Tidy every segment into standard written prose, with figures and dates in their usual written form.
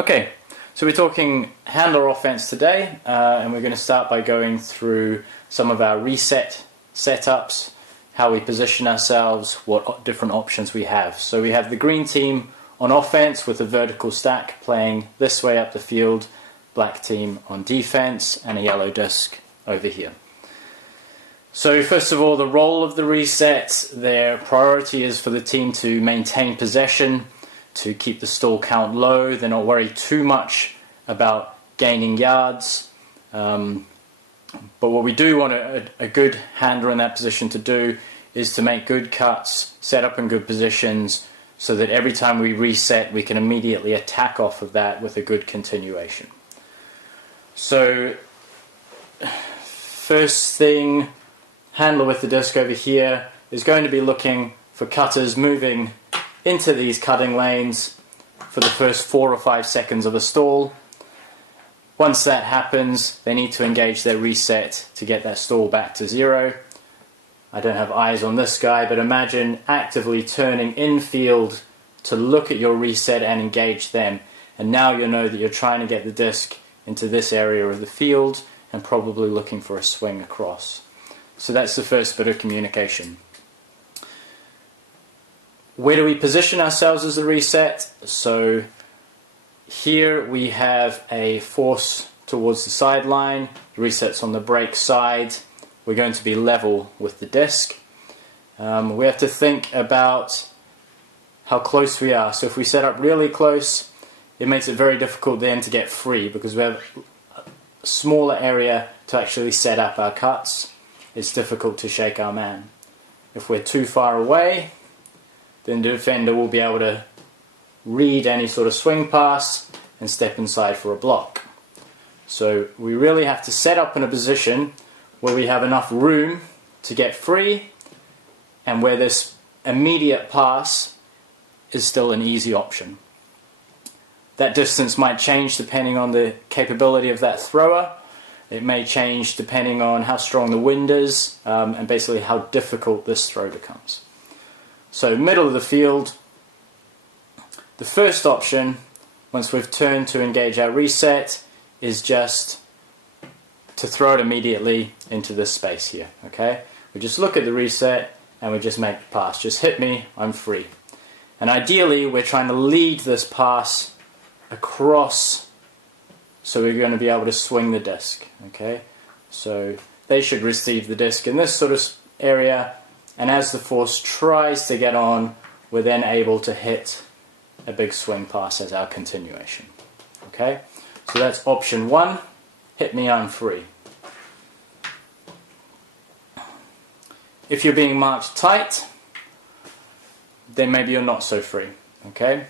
Okay, so we're talking handler offense today, and we're going to start by going through some of our reset setups, how we position ourselves, what different options we have. So we have the green team on offense with a vertical stack playing this way up the field, black team on defense, and a yellow disc over here. So first of all, the role of the reset, their priority is for the team to maintain possession, to keep the stall count low. They're not worried too much about gaining yards. But what we do want a good handler in that position to do is to make good cuts, set up in good positions, so that every time we reset we can immediately attack off of that with a good continuation. So first thing, handler with the disc over here is going to be looking for cutters moving into these cutting lanes for the first 4 or 5 seconds of a stall. Once that happens, they need to engage their reset to get that stall back to 0. I don't have eyes on this guy, but imagine actively turning infield to look at your reset and engage them. And now you know that you're trying to get the disc into this area of the field and probably looking for a swing across. So that's the first bit of communication. Where do we position ourselves as a reset? So here we have a force towards the sideline, reset's on the break side. We're going to be level with the disc. We have to think about how close we are. So if we set up really close, it makes it very difficult then to get free because we have a smaller area to actually set up our cuts. It's difficult to shake our man. If we're too far away, then the defender will be able to read any sort of swing pass and step inside for a block. So we really have to set up in a position where we have enough room to get free and where this immediate pass is still an easy option. That distance might change depending on the capability of that thrower. It may change depending on how strong the wind is and basically how difficult this throw becomes. So middle of the field, the first option, once we've turned to engage our reset, is just to throw it immediately into this space here. Okay? We just look at the reset and we just make the pass. Just hit me, I'm free. And ideally we're trying to lead this pass across, so we're going to be able to swing the disc. Okay, so they should receive the disc in this sort of area, and as the force tries to get on, we're then able to hit a big swing pass as our continuation. Okay, so that's option 1. Hit me, I'm free. If you're being marked tight, then maybe you're not so free. Okay.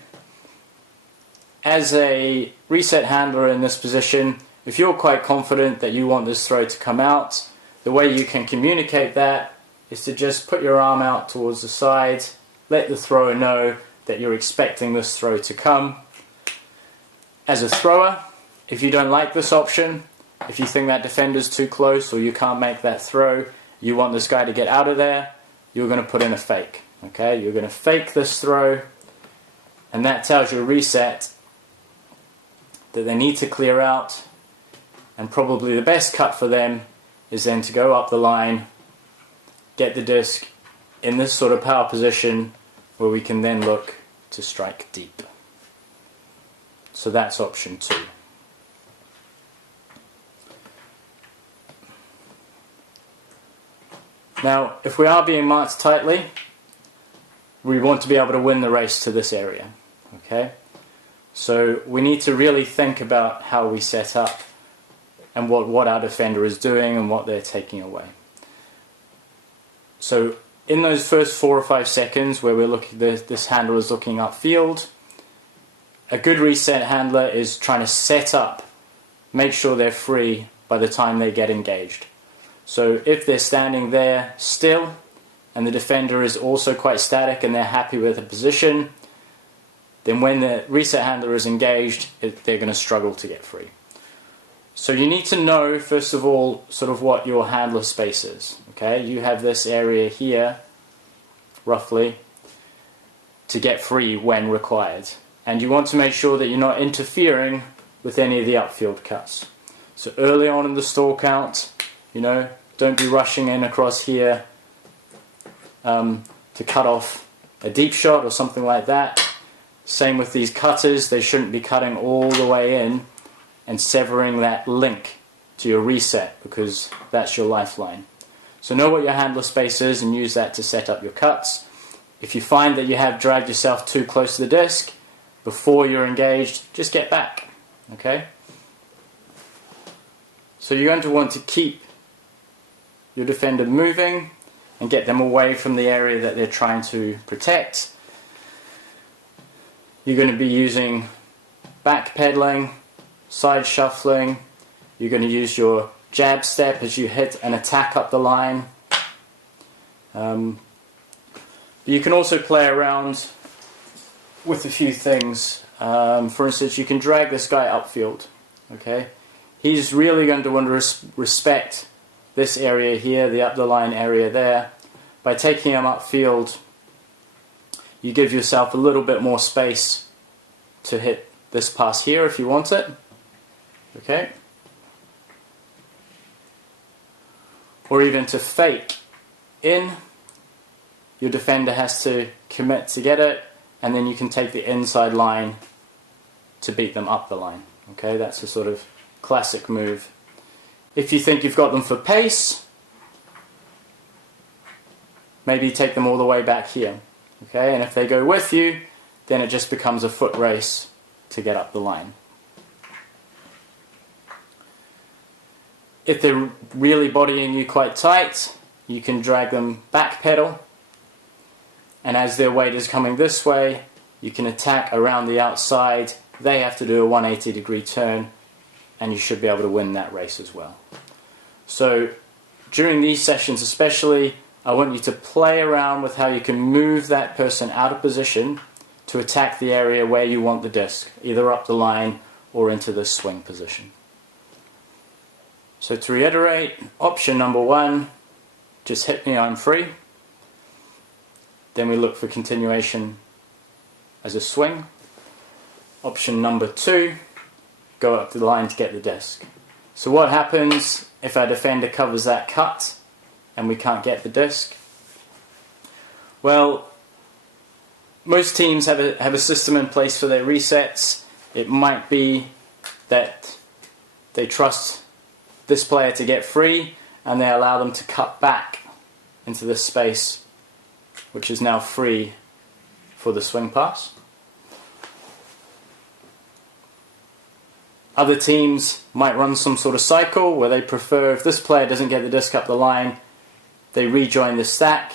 As a reset handler in this position, if you're quite confident that you want this throw to come out, the way you can communicate that is to just put your arm out towards the side, let the thrower know that you're expecting this throw to come. As a thrower, if you don't like this option, if you think that defender's too close or you can't make that throw, you want this guy to get out of there, you're going to put in a fake. Okay, you're going to fake this throw, and that tells your reset that they need to clear out, and probably the best cut for them is then to go up the line, get the disc in this sort of power position where we can then look to strike deep. So that's option 2. Now, if we are being marked tightly, we want to be able to win the race to this area. Okay? So we need to really think about how we set up and what our defender is doing and what they're taking away. So in those first 4 or 5 seconds where we're looking, this handler is looking upfield, a good reset handler is trying to set up, make sure they're free by the time they get engaged. So if they're standing there still and the defender is also quite static and they're happy with the position, then when the reset handler is engaged, they're going to struggle to get free. So you need to know, first of all, sort of what your handler space is. Okay, you have this area here, roughly, to get free when required. and you want to make sure that you're not interfering with any of the upfield cuts. So early on in the stall count, don't be rushing in across here to cut off a deep shot or something like that. Same with these cutters, they shouldn't be cutting all the way in and severing that link to your reset, because that's your lifeline. So know what your handler space is and use that to set up your cuts. If you find that you have dragged yourself too close to the disc before you're engaged, just get back. Okay? So you're going to want to keep your defender moving and get them away from the area that they're trying to protect. You're going to be using backpedaling, side shuffling. You're going to use your jab step as you hit an attack up the line. You can also play around with a few things. For instance, you can drag this guy upfield. Okay, he's really going to want to respect this area here, the up the line area there. By taking him upfield, you give yourself a little bit more space to hit this pass here if you want it. Okay, or even to fake in. Your defender has to commit to get it, and then you can take the inside line to beat them up the line. Okay, that's a sort of classic move. If you think you've got them for pace, maybe take them all the way back here. Okay, and if they go with you, then it just becomes a foot race to get up the line. If they're really bodying you quite tight, you can drag them back pedal, and as their weight is coming this way, you can attack around the outside. They have to do a 180-degree turn, and you should be able to win that race as well. So during these sessions especially, I want you to play around with how you can move that person out of position to attack the area where you want the disc, either up the line or into the swing position. So to reiterate, option number 1, just hit me, I'm free. Then we look for continuation as a swing. Option number 2, go up the line to get the disc. So what happens if our defender covers that cut and we can't get the disc? Well, most teams have a system in place for their resets. It might be that they trust this player to get free and they allow them to cut back into this space, which is now free for the swing pass. Other teams might run some sort of cycle where they prefer, if this player doesn't get the disc up the line, they rejoin the stack,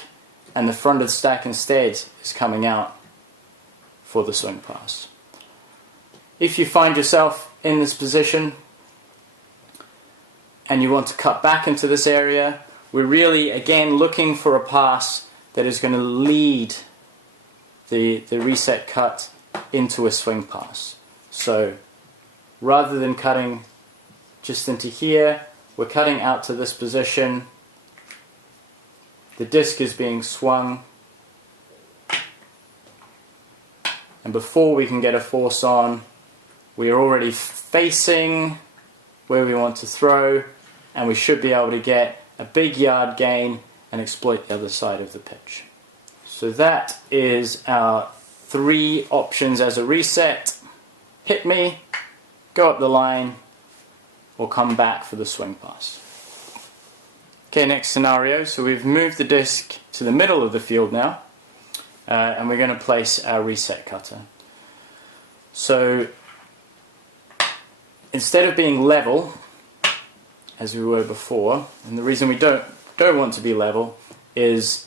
and the front of the stack instead is coming out for the swing pass. If you find yourself in this position and you want to cut back into this area, we're really again looking for a pass that is going to lead the reset cut into a swing pass. So rather than cutting just into here, we're cutting out to this position. The disc is being swung, and before we can get a force on, we are already facing where we want to throw, and we should be able to get a big yard gain and exploit the other side of the pitch. So that is our 3 options as a reset. Hit me, go up the line, or come back for the swing pass. Okay, next scenario. So we've moved the disc to the middle of the field now, and we're going to place our reset cutter. So instead of being level, as we were before, and the reason we don't want to be level is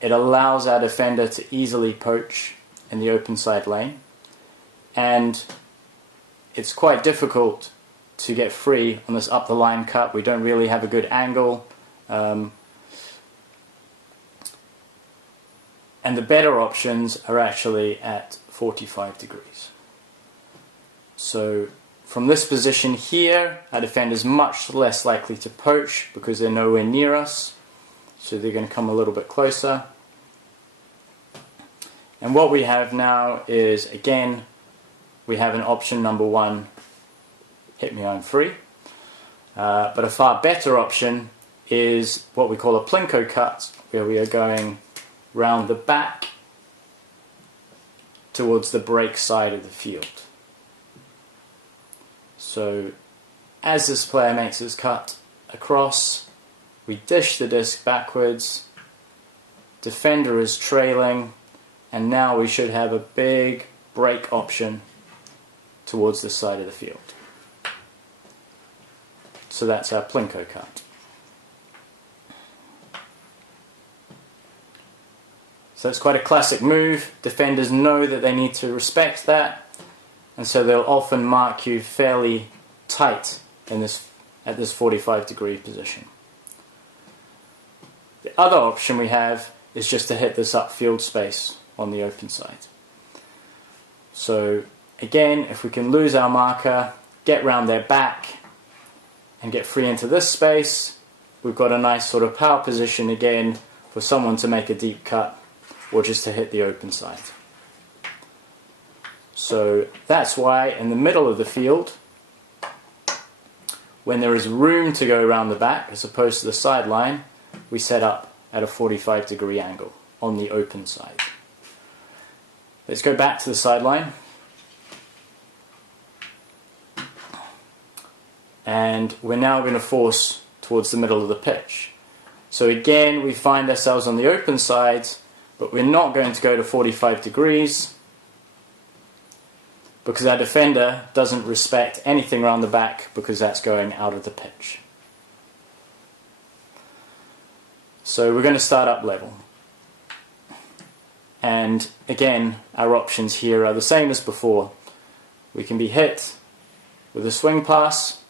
it allows our defender to easily poach in the open side lane, and it's quite difficult to get free on this up the line cut. We don't really have a good angle, and the better options are actually at 45 degrees. So from this position here, our defender is much less likely to poach because they're nowhere near us, so they're going to come a little bit closer. And what we have now is, again, we have an option number 1, hit me I'm free. But a far better option is what we call a plinko cut, where we are going round the back towards the break side of the field. So as this player makes his cut across, we dish the disc backwards, defender is trailing, and now we should have a big break option towards the side of the field. So that's our plinko cut. So it's quite a classic move. Defenders know that they need to respect that, and so they'll often mark you fairly tight at this 45-degree position. The other option we have is just to hit this upfield space on the open side. So again, if we can lose our marker, get round their back and get free into this space, we've got a nice sort of power position again for someone to make a deep cut or just to hit the open side. So that's why in the middle of the field, when there is room to go around the back as opposed to the sideline, we set up at a 45-degree angle on the open side. Let's go back to the sideline. And we're now going to force towards the middle of the pitch. So again, we find ourselves on the open side, but we're not going to go to 45 degrees because our defender doesn't respect anything around the back because that's going out of the pitch. So we're going to start up level. And again, our options here are the same as before. We can be hit with a swing pass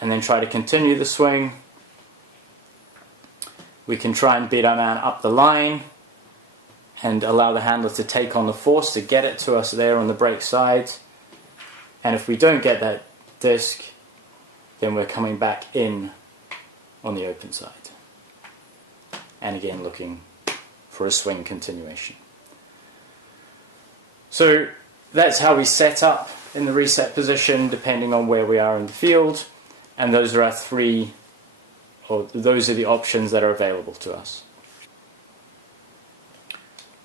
and then try to continue the swing. We can try and beat our man up the line and allow the handler to take on the force to get it to us there on the break side. And if we don't get that disc, then we're coming back in on the open side. And again looking for a swing continuation. So that's how we set up in the reset position depending on where we are in the field, and those are our those are the options that are available to us.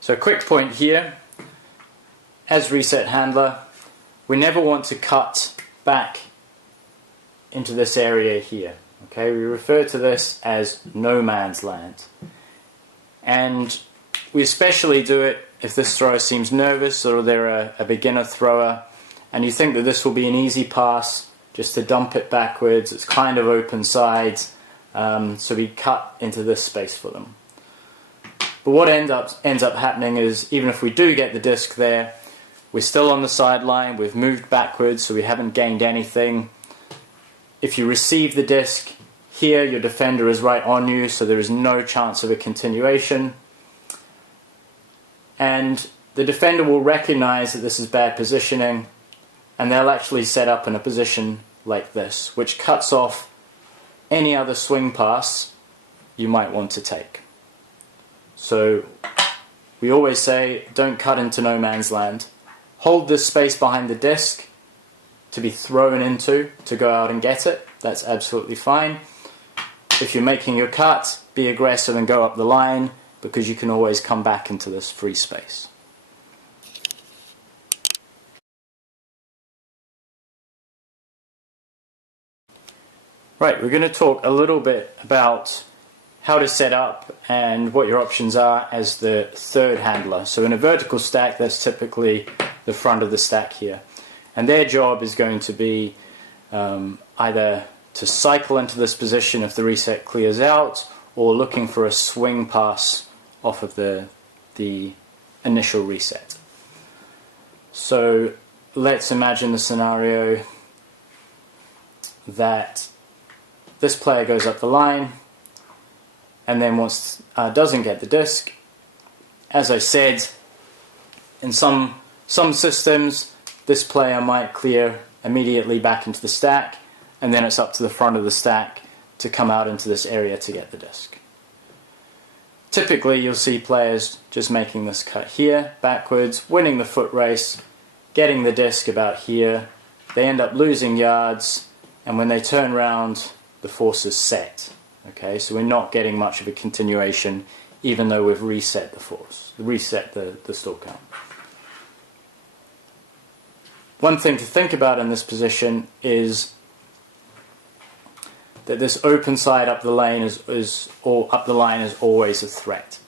So a quick point here, as reset handler, we never want to cut back into this area here. Okay, we refer to this as no man's land. And we especially do it if this thrower seems nervous or they're a beginner thrower and you think that this will be an easy pass just to dump it backwards. It's kind of open sides, so we cut into this space for them. But what ends up happening is, even if we do get the disc there, we're still on the sideline, we've moved backwards, so we haven't gained anything. If you receive the disc here, your defender is right on you, so there is no chance of a continuation. And the defender will recognize that this is bad positioning, and they'll actually set up in a position like this, which cuts off any other swing pass you might want to take. So we always say, don't cut into no man's land. Hold this space behind the disc to be thrown into, to go out and get it. That's absolutely fine. If you're making your cut, be aggressive and go up the line, because you can always come back into this free space. Right, we're going to talk a little bit about how to set up and what your options are as the third handler. So in a vertical stack, that's typically the front of the stack here. And their job is going to be either to cycle into this position if the reset clears out, or looking for a swing pass off of the initial reset. So let's imagine the scenario that this player goes up the line and then doesn't get the disc. As I said, in some systems this player might clear immediately back into the stack, and then it's up to the front of the stack to come out into this area to get the disc. Typically you'll see players just making this cut here, backwards, winning the foot race, getting the disc about here. They end up losing yards, and when they turn around, the force is set. Okay, so we're not getting much of a continuation, even though we've reset the force, reset the stall count. One thing to think about in this position is that this open side up the lane is always a threat.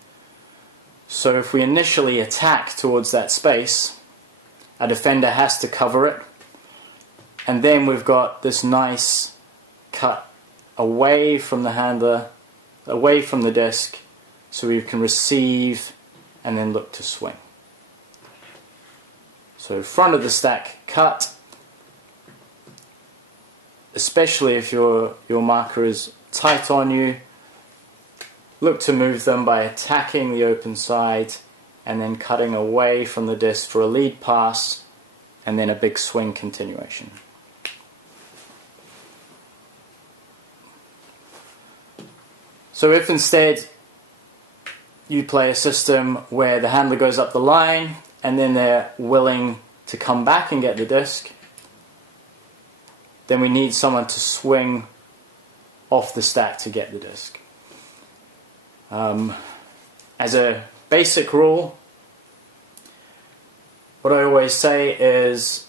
So if we initially attack towards that space, our defender has to cover it, and then we've got this nice cut away from the handler, away from the disc, so we can receive and then look to swing. So front of the stack cut, especially if your marker is tight on you, look to move them by attacking the open side and then cutting away from the disc for a lead pass and then a big swing continuation. So if instead you play a system where the handler goes up the line and then they're willing to come back and get the disc, then we need someone to swing off the stack to get the disc. As a basic rule, what I always say is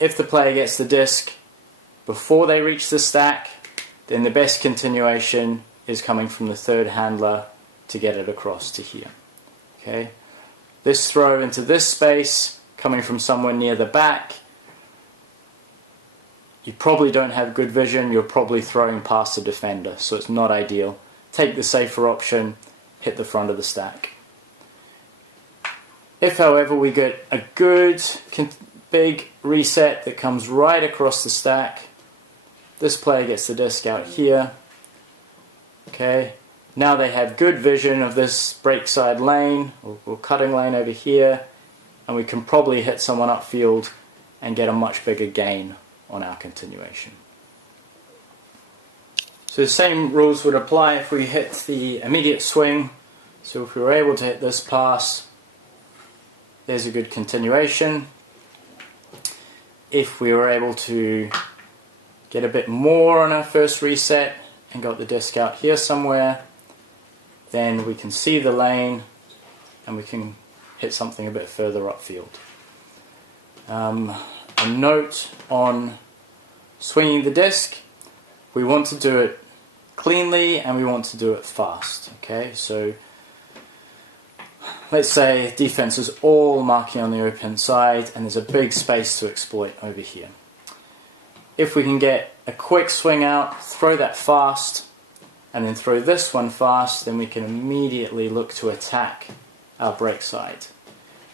if the player gets the disc before they reach the stack, then the best continuation is coming from the third handler to get it across to here. Okay? This throw into this space, coming from somewhere near the back, you probably don't have good vision, you're probably throwing past the defender, so it's not ideal. Take the safer option, hit the front of the stack. If, however, we get a good big reset that comes right across the stack, this player gets the disc out here. Okay, now they have good vision of this break side lane or cutting lane over here, and we can probably hit someone upfield and get a much bigger gain on our continuation. So the same rules would apply if we hit the immediate swing. So if we were able to hit this pass, there's a good continuation. If we were able to get a bit more on our first reset and got the disc out here somewhere, then we can see the lane and we can hit something a bit further upfield. A note on swinging the disc: we want to do it cleanly and we want to do it fast. Okay, so let's say defense is all marking on the open side and there's a big space to exploit over here. If we can get a quick swing out, throw that fast, and then throw this one fast, then we can immediately look to attack our break side.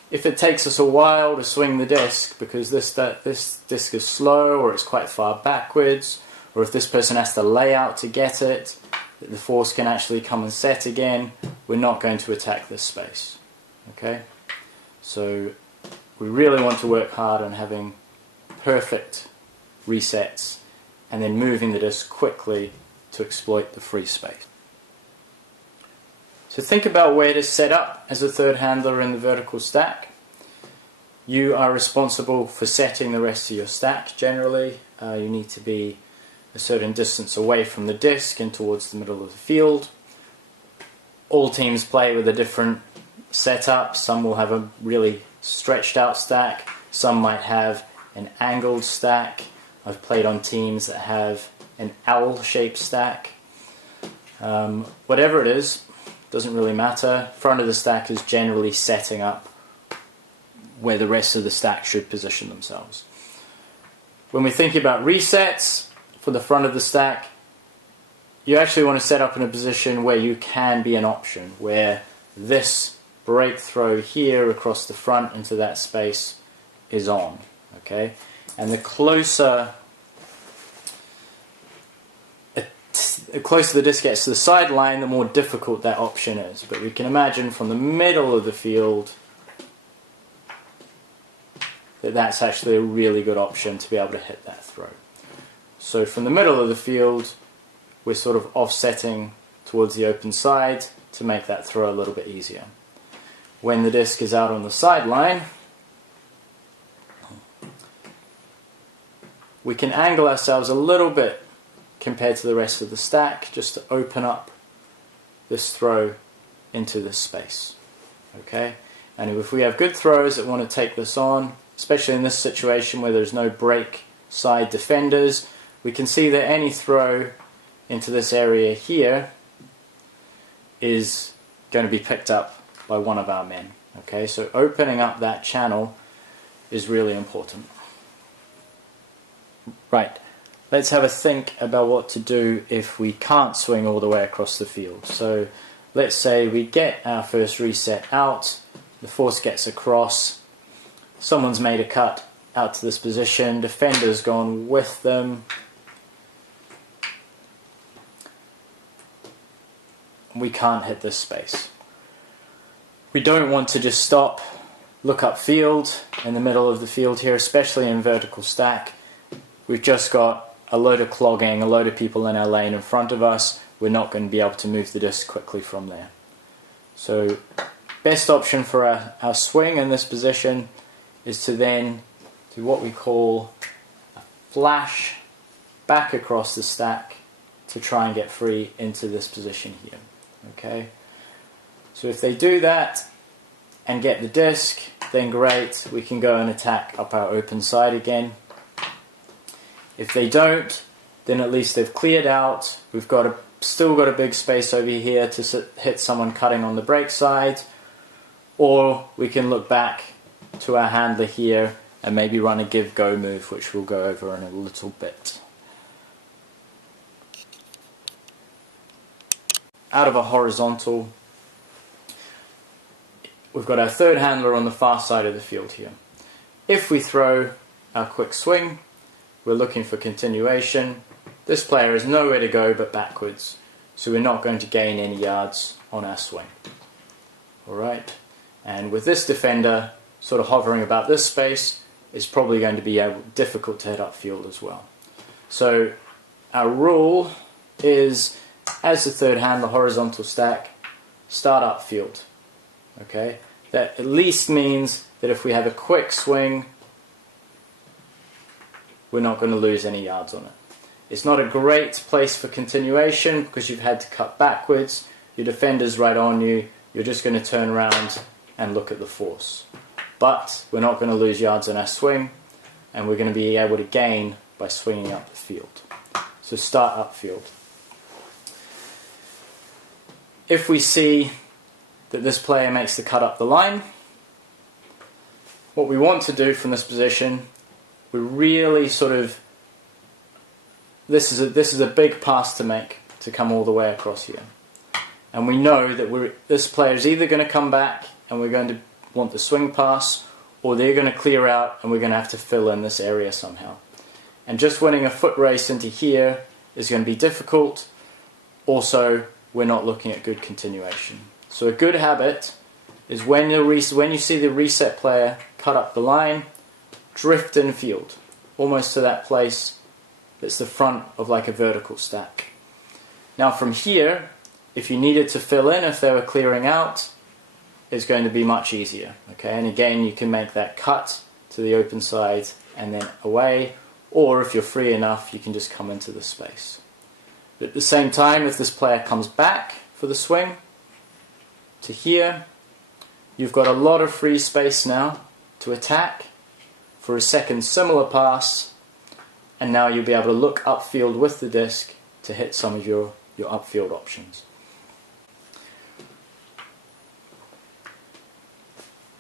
If it takes us a while to swing the disc because this disc is slow or it's quite far backwards, or if this person has to lay out to get it, the force can actually come and set again, we're not going to attack this space. Okay? So we really want to work hard on having perfect resets and then moving the disc quickly to exploit the free space. So think about where to set up as a third handler in the vertical stack. You are responsible for setting the rest of your stack generally. You need to be a certain distance away from the disc and towards the middle of the field. All teams play with a different setup. Some will have a really stretched out stack. Some might have an angled stack. I've played on teams that have an L-shaped stack. Whatever it is, doesn't really matter. Front of the stack is generally setting up where the rest of the stack should position themselves. When we think about resets for the front of the stack, you actually want to set up in a position where you can be an option, where this break throw here across the front into that space is on. Okay? And the closer the disc gets to the sideline, the more difficult that option is. But we can imagine from the middle of the field that that's actually a really good option to be able to hit that throw. So from the middle of the field, we're sort of offsetting towards the open side to make that throw a little bit easier. When the disc is out on the sideline, we can angle ourselves a little bit compared to the rest of the stack just to open up this throw into this space. Okay, and if we have good throwers that want to take this on, especially in this situation where there's no break side defenders, we can see that any throw into this area here is going to be picked up by one of our men. Okay, so opening up that channel is really important. Right, let's have a think about what to do if we can't swing all the way across the field. So let's say we get our first reset out, the force gets across, someone's made a cut out to this position, defender's gone with them. We can't hit this space. We don't want to just stop, look upfield in the middle of the field here, especially in vertical stack. We've just got a load of clogging, a load of people in our lane in front of us. We're not going to be able to move the disc quickly from there. So best option for our swing in this position is to then do what we call a flash back across the stack to try and get free into this position here. Okay, so if they do that and get the disc, then great, we can go and attack up our open side again. If they don't, then at least they've cleared out. We've still got a big space over here to hit someone cutting on the break side, or we can look back to our handler here and maybe run a give-go move, which we'll go over in a little bit. Out of a horizontal, we've got our third handler on the far side of the field here. If we throw our quick swing, we're looking for continuation. This player has nowhere to go but backwards, so we're not going to gain any yards on our swing. Alright, and with this defender sort of hovering about this space, it's probably going to be difficult to hit upfield as well. So our rule is, as the third handler horizontal stack, start upfield. Okay, that at least means that if we have a quick swing, we're not going to lose any yards on it. It's not a great place for continuation because you've had to cut backwards, your defender's right on you, you're just going to turn around and look at the force. But we're not going to lose yards on our swing, and we're going to be able to gain by swinging up the field. So start upfield. If we see that this player makes the cut up the line, what we want to do from this position, we really sort of, this is a big pass to make to come all the way across here. And we know that this player is either going to come back and we're going to want the swing pass, or they're going to clear out and we're going to have to fill in this area somehow. And just winning a foot race into here is going to be difficult. Also, we're not looking at good continuation. So a good habit is when you see the reset player cut up the line, drift in field, almost to that place that's the front of like a vertical stack. Now from here, if you needed to fill in, if they were clearing out, it's going to be much easier. Okay, and again, you can make that cut to the open side and then away, or if you're free enough, you can just come into the space. But at the same time, if this player comes back for the swing to here, you've got a lot of free space now to attack for a second similar pass, and now you'll be able to look upfield with the disc to hit some of your upfield options.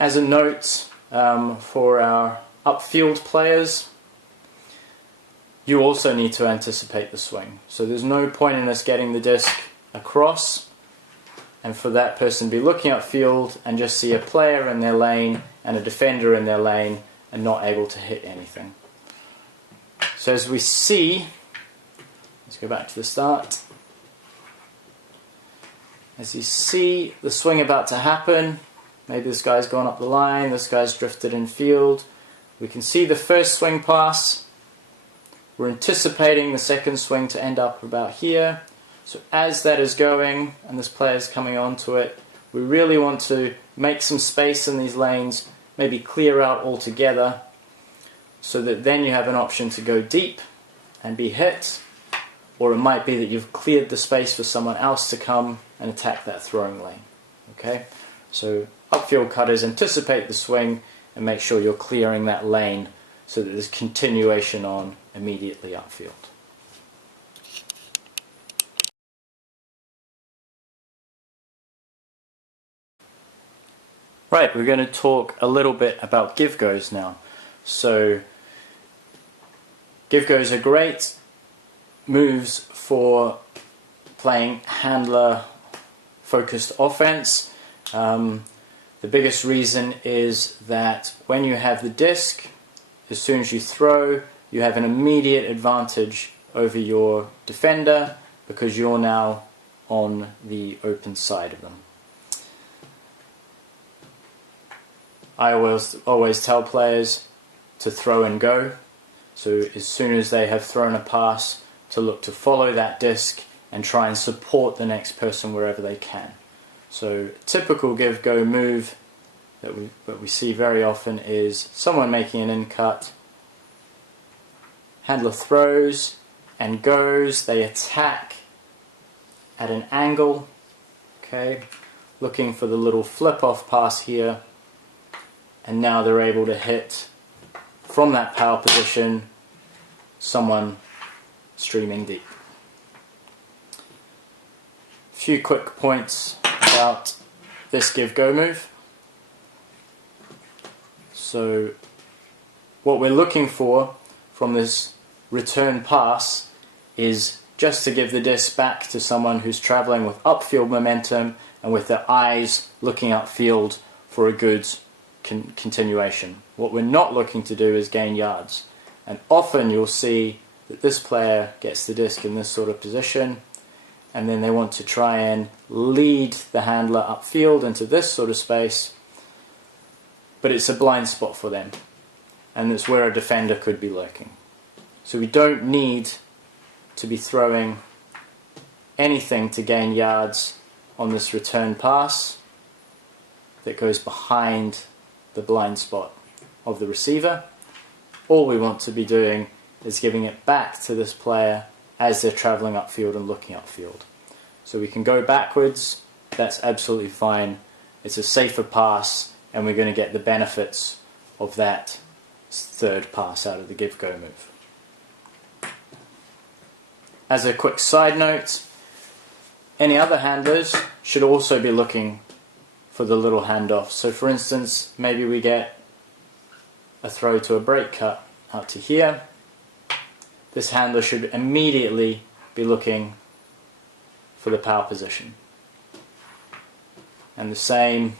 As a note for our upfield players, you also need to anticipate the swing. So there's no point in us getting the disc across and for that person to be looking upfield and just see a player in their lane and a defender in their lane and not able to hit anything. So as we see, let's go back to the start. As you see the swing about to happen, maybe this guy's gone up the line, this guy's drifted in field. We can see the first swing pass. We're anticipating the second swing to end up about here. So as that is going and this player's coming onto it, we really want to make some space in these lanes, maybe clear out altogether, so that then you have an option to go deep and be hit, or it might be that you've cleared the space for someone else to come and attack that throwing lane. Okay, so upfield cutters anticipate the swing and make sure you're clearing that lane so that there's continuation on immediately upfield. Right, we're going to talk a little bit about give goes now. So give goes are great moves for playing handler focused offense. The biggest reason is that when you have the disc, as soon as you throw, you have an immediate advantage over your defender because you're now on the open side of them. I always tell players to throw and go. So as soon as they have thrown a pass, to look to follow that disc and try and support the next person wherever they can. So typical give-go move that we see very often is someone making an in-cut, handler throws and goes, they attack at an angle, okay, looking for the little flip-off pass here, and now they're able to hit from that power position someone streaming deep. A few quick points about this give-go move. So what we're looking for from this return pass is just to give the disc back to someone who's traveling with upfield momentum and with their eyes looking upfield for a good continuation. What we're not looking to do is gain yards, and often you'll see that this player gets the disc in this sort of position and then they want to try and lead the handler upfield into this sort of space, but it's a blind spot for them and it's where a defender could be lurking. So we don't need to be throwing anything to gain yards on this return pass that goes behind the blind spot of the receiver. All we want to be doing is giving it back to this player as they're traveling upfield and looking upfield. So we can go backwards, that's absolutely fine. It's a safer pass and we're going to get the benefits of that third pass out of the give-go move. As a quick side note, any other handlers should also be looking for the little handoff. So for instance, maybe we get a throw to a break cut out to here. This handler should immediately be looking for the power position. And the same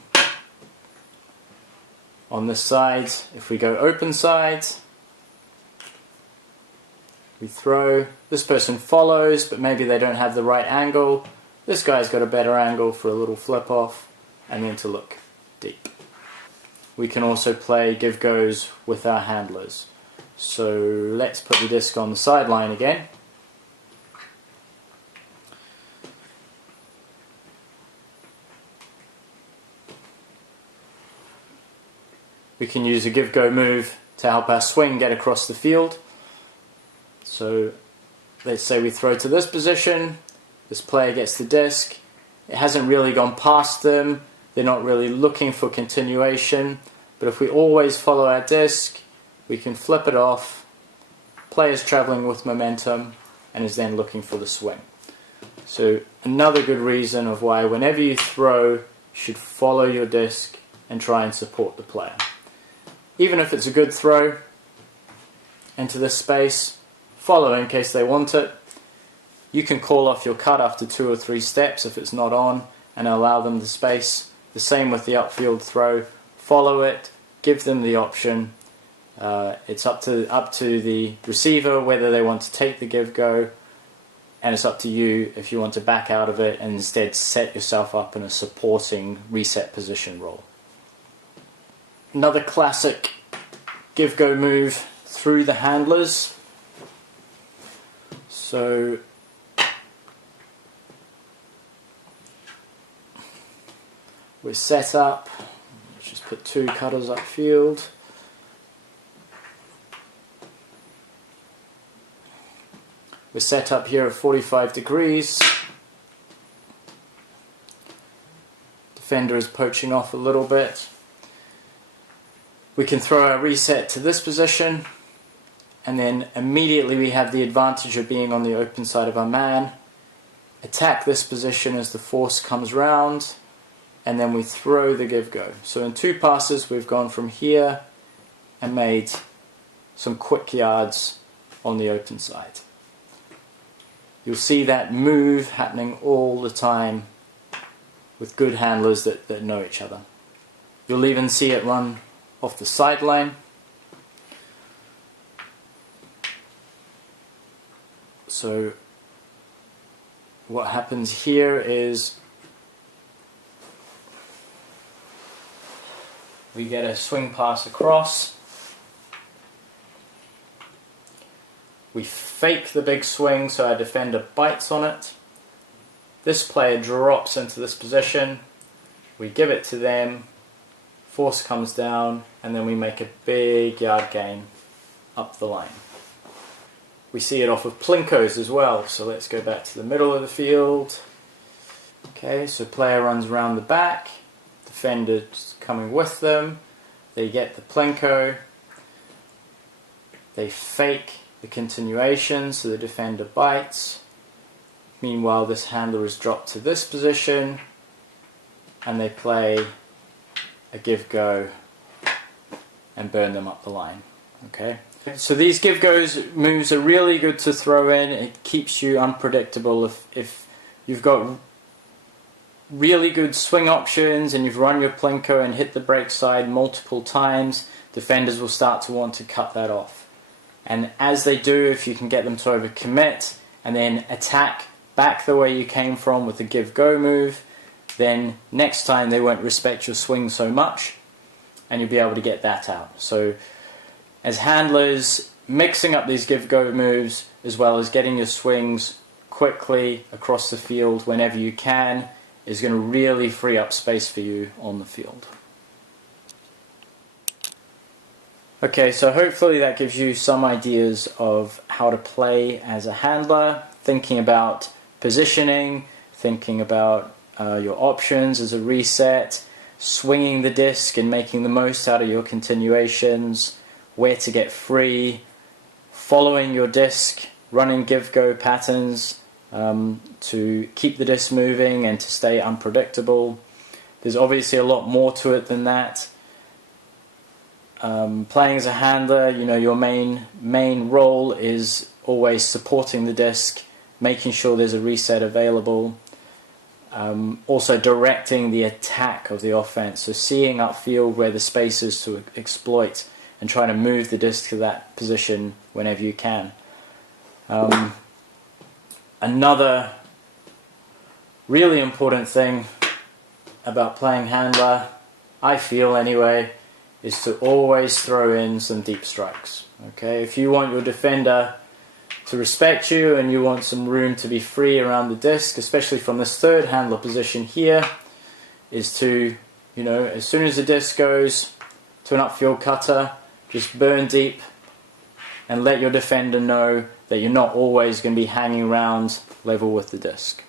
on this side. If we go open side, we throw, this person follows, but maybe they don't have the right angle. This guy's got a better angle for a little flip off, and then to look deep. We can also play give-goes with our handlers. So let's put the disc on the sideline again. We can use a give-go move to help our swing get across the field. So let's say we throw to this position, this player gets the disc, it hasn't really gone past them, they're not really looking for continuation, but if we always follow our disc, we can flip it off, player's traveling with momentum and is then looking for the swing. So another good reason of why whenever you throw, you should follow your disc and try and support the player. Even if it's a good throw into this space, follow in case they want it. You can call off your cut after 2 or 3 steps if it's not on and allow them the space. The same with the upfield throw. Follow it, give them the option. It's up to the receiver whether they want to take the give-go, and it's up to you if you want to back out of it and instead set yourself up in a supporting reset position role. Another classic give-go move through the handlers. So we're set up. Let's just put 2 cutters upfield. We're set up here at 45 degrees. Defender is poaching off a little bit. We can throw our reset to this position, and then immediately we have the advantage of being on the open side of our man. Attack this position as the force comes round, and then we throw the give-go. So in 2 passes we've gone from here and made some quick yards on the open side. You'll see that move happening all the time with good handlers that know each other. You'll even see it run off the sideline. So what happens here is we get a swing pass across. We fake the big swing so our defender bites on it. This player drops into this position. We give it to them. Force comes down, and then we make a big yard gain up the line. We see it off of Plinkos as well, so let's go back to the middle of the field. Okay, so player runs around the back, defender's coming with them, they get the Plinko, they fake the continuation so the defender bites. Meanwhile, this handler is dropped to this position, and they play a give-go and burn them up the line. Okay, so these give-goes moves are really good to throw in. It keeps you unpredictable. If you've got really good swing options and you've run your Plinko and hit the break side multiple times, defenders will start to want to cut that off. And as they do, if you can get them to overcommit and then attack back the way you came from with the give-go move, then next time they won't respect your swing so much, and you'll be able to get that out. So as handlers, mixing up these give-go moves as well as getting your swings quickly across the field whenever you can is going to really free up space for you on the field. Okay, so hopefully that gives you some ideas of how to play as a handler, thinking about positioning, thinking about your options as a reset, swinging the disc and making the most out of your continuations, where to get free, following your disc, running give-go patterns to keep the disc moving and to stay unpredictable. There's obviously a lot more to it than that. Playing as a handler, you know, your main role is always supporting the disc, making sure there's a reset available. Also directing the attack of the offense, so seeing upfield where the space is to exploit and trying to move the disc to that position whenever you can. Another really important thing about playing handler, I feel anyway, is to always throw in some deep strikes. Okay, if you want your defender to respect you and you want some room to be free around the disc, especially from this third handler position here, is to, you know, as soon as the disc goes to an upfield cutter, just burn deep and let your defender know that you're not always going to be hanging around level with the disc.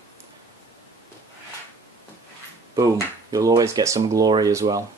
Boom, you'll always get some glory as well.